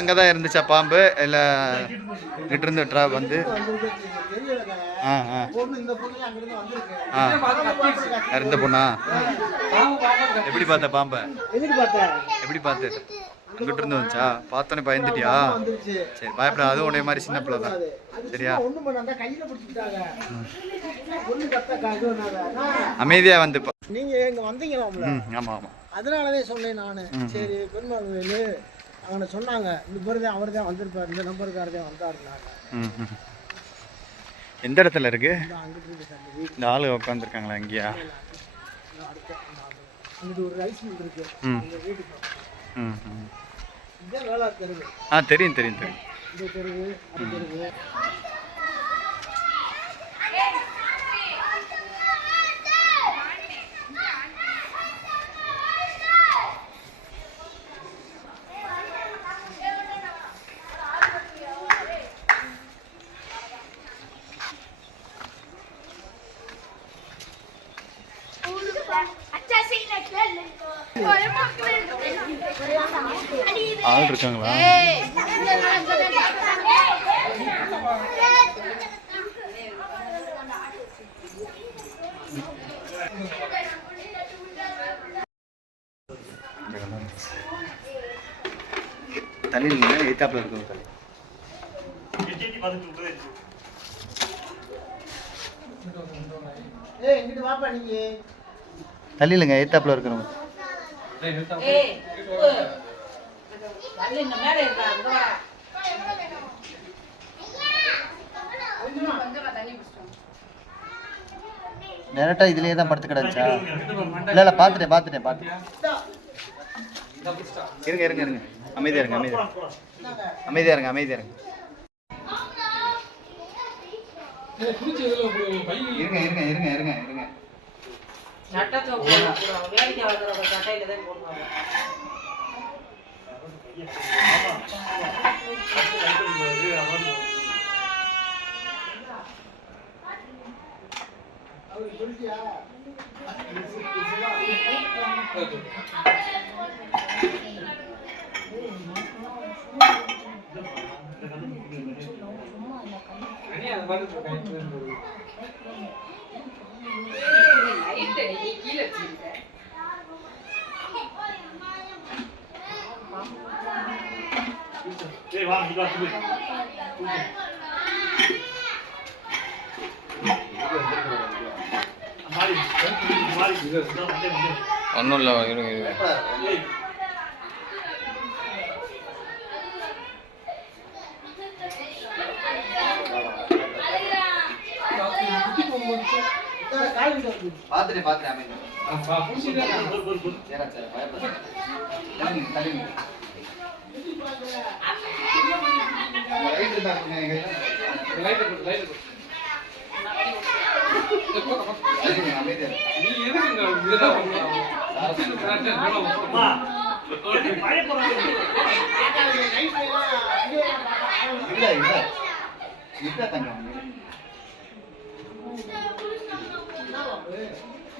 அங்கே தான் இருந்துச்சா பாம்பு இல்லை கிட்ட இருந்து வந்து இந்த பொண்ணா எப்படி பார்த்த பாம்பை எப்படி பார்த்து அங்கிட்ட இருந்து வந்துச்சா பார்த்தோன்னே பயந்துட்டியா சரி பயப்பட அதுவும் உடைய மாதிரி சின்ன பிள்ளை தான் சரியா அமைதியா வந்து நீங்க இங்க வந்தீங்களாம்ல ஆமா ஆமா அதனாலதான் சொன்னேன் நானு சரி பெருமாள் வேலு அவங்க சொன்னாங்க இந்த பேர் தான் அவர் தான் வந்திருப்பாரு இந்த நம்பருக்கார தான் வந்தாருனாங்க எந்த இடத்துல இருக்கு இந்த ஆளு உட்காந்துருக்காங்களா அங்கேயா அங்கிட்டு ஒரு ரைஸ் மில் இருக்கு இந்த வீட்டுக்கு இதான் வேலை தெருவு தெரியும் தெரியும் தெரியும் இந்த தெருவு அந்த தெருவு ஆள் இருக்காங்களா தண்ணி இல்லைங்க எய்த்தாப்பில் இருக்கும் தள்ளி இல்லைங்க எய்த்தாப்பில் இருக்கிறவங்க டேரக்டா இதுலயே தான் படுத்து கிடச்சா இல்ல இல்ல பாத்துட்டேன் இருங்க இருங்க இருங்க அமைதியா இருங்க அமைதியா இருங்க இருங்க சட்டத்தை வேடிக்கை வளர்க்குற சட்டையில தான் போடுவாங்க ஒன்றும் இல்லை இருங்க பார்த்துட்டேன்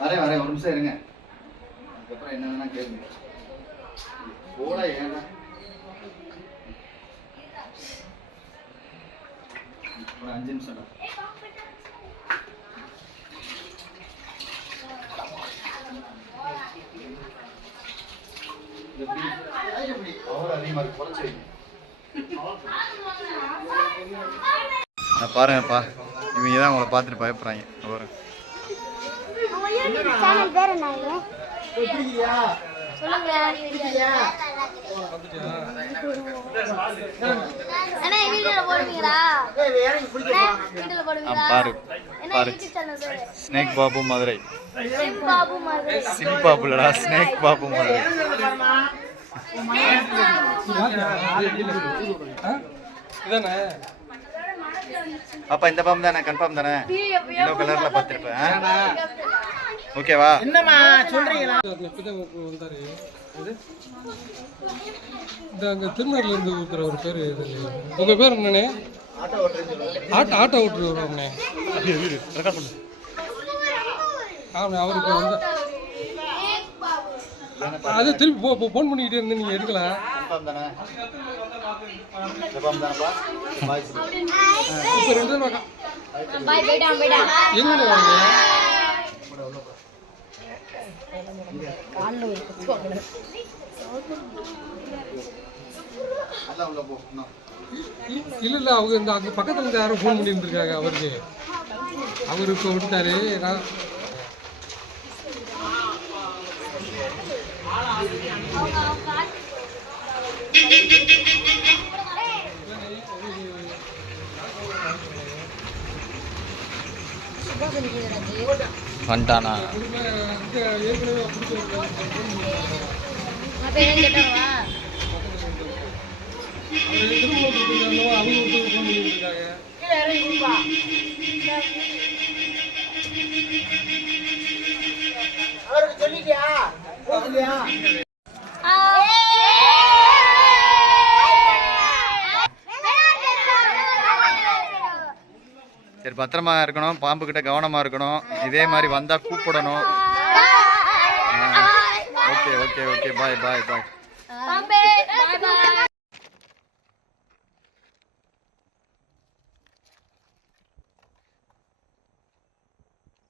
வரேன் ஒரு நிமிஷம் இருங்க அதுக்கப்புறம் என்னன்னா கேளுங்க போடா ஏன்னா ஒரு 5 நிமிஷம் பாருங்கப்பா இவங்க தான் உங்களை பார்த்துட்டு பயப்படுறாங்க பாருங்க பாரு ஸ்னேக் பாபு மதுரை சிம் பாபுலடா ஸ்னேக் பாபு மதுரை அப்பா இந்த பாம்பு தானே கன்ஃபார்ம் தானே எல்லோ கலர்ல பார்த்துருப்பேன் ஓகேவா என்னம்மா சொல்றீங்களா அங்கே திருநெல்வேலியில் இருந்து இருக்கிற ஒரு பேர் உங்கள் பேர் என்னண்ணே ஆட்டோ ஓட்டுரு வருவாங்கண்ணே ஆமாண்ணே அவர் இப்போ வந்து அது திருப்பி ஃபோன் பண்ணிக்கிட்டே இருந்தேன் நீங்கள் எடுக்கலாம் பாம்பு தானே இந்த பாம்பு தானேப்பா பாய் இப்போ 2 பேரும் பார்க்க பாய் போய்டா எங்கே வாங்க கால்ல ஒரு குத்து வாங்குறேன் நல்லா உள்ள போ இன்னும் இல்லை அவங்க இந்த அங்கே பக்கத்தில் இருந்து யாரும் ஃபோன் பண்ணி இருந்திருக்காங்க அவருக்கு அவர் இப்போ விட்டுட்டாரு நான் வந்துட்டானா ஏற்கனவே அப்ப ஏன் கேட்டாங்களா அவங்க ஒருத்தர் ஃபோன் பண்ணி இருக்காங்க அவருக்கு சொல்லிட்டியா போகலையா சரி பத்திரமா இருக்கணும் பாம்பு கிட்ட கவனமா இருக்கணும் இதே மாதிரி வந்தா கூப்பிடணும் ஓகே ஓகே ஓகே பாய் பாய் பாய் பாய் பாய்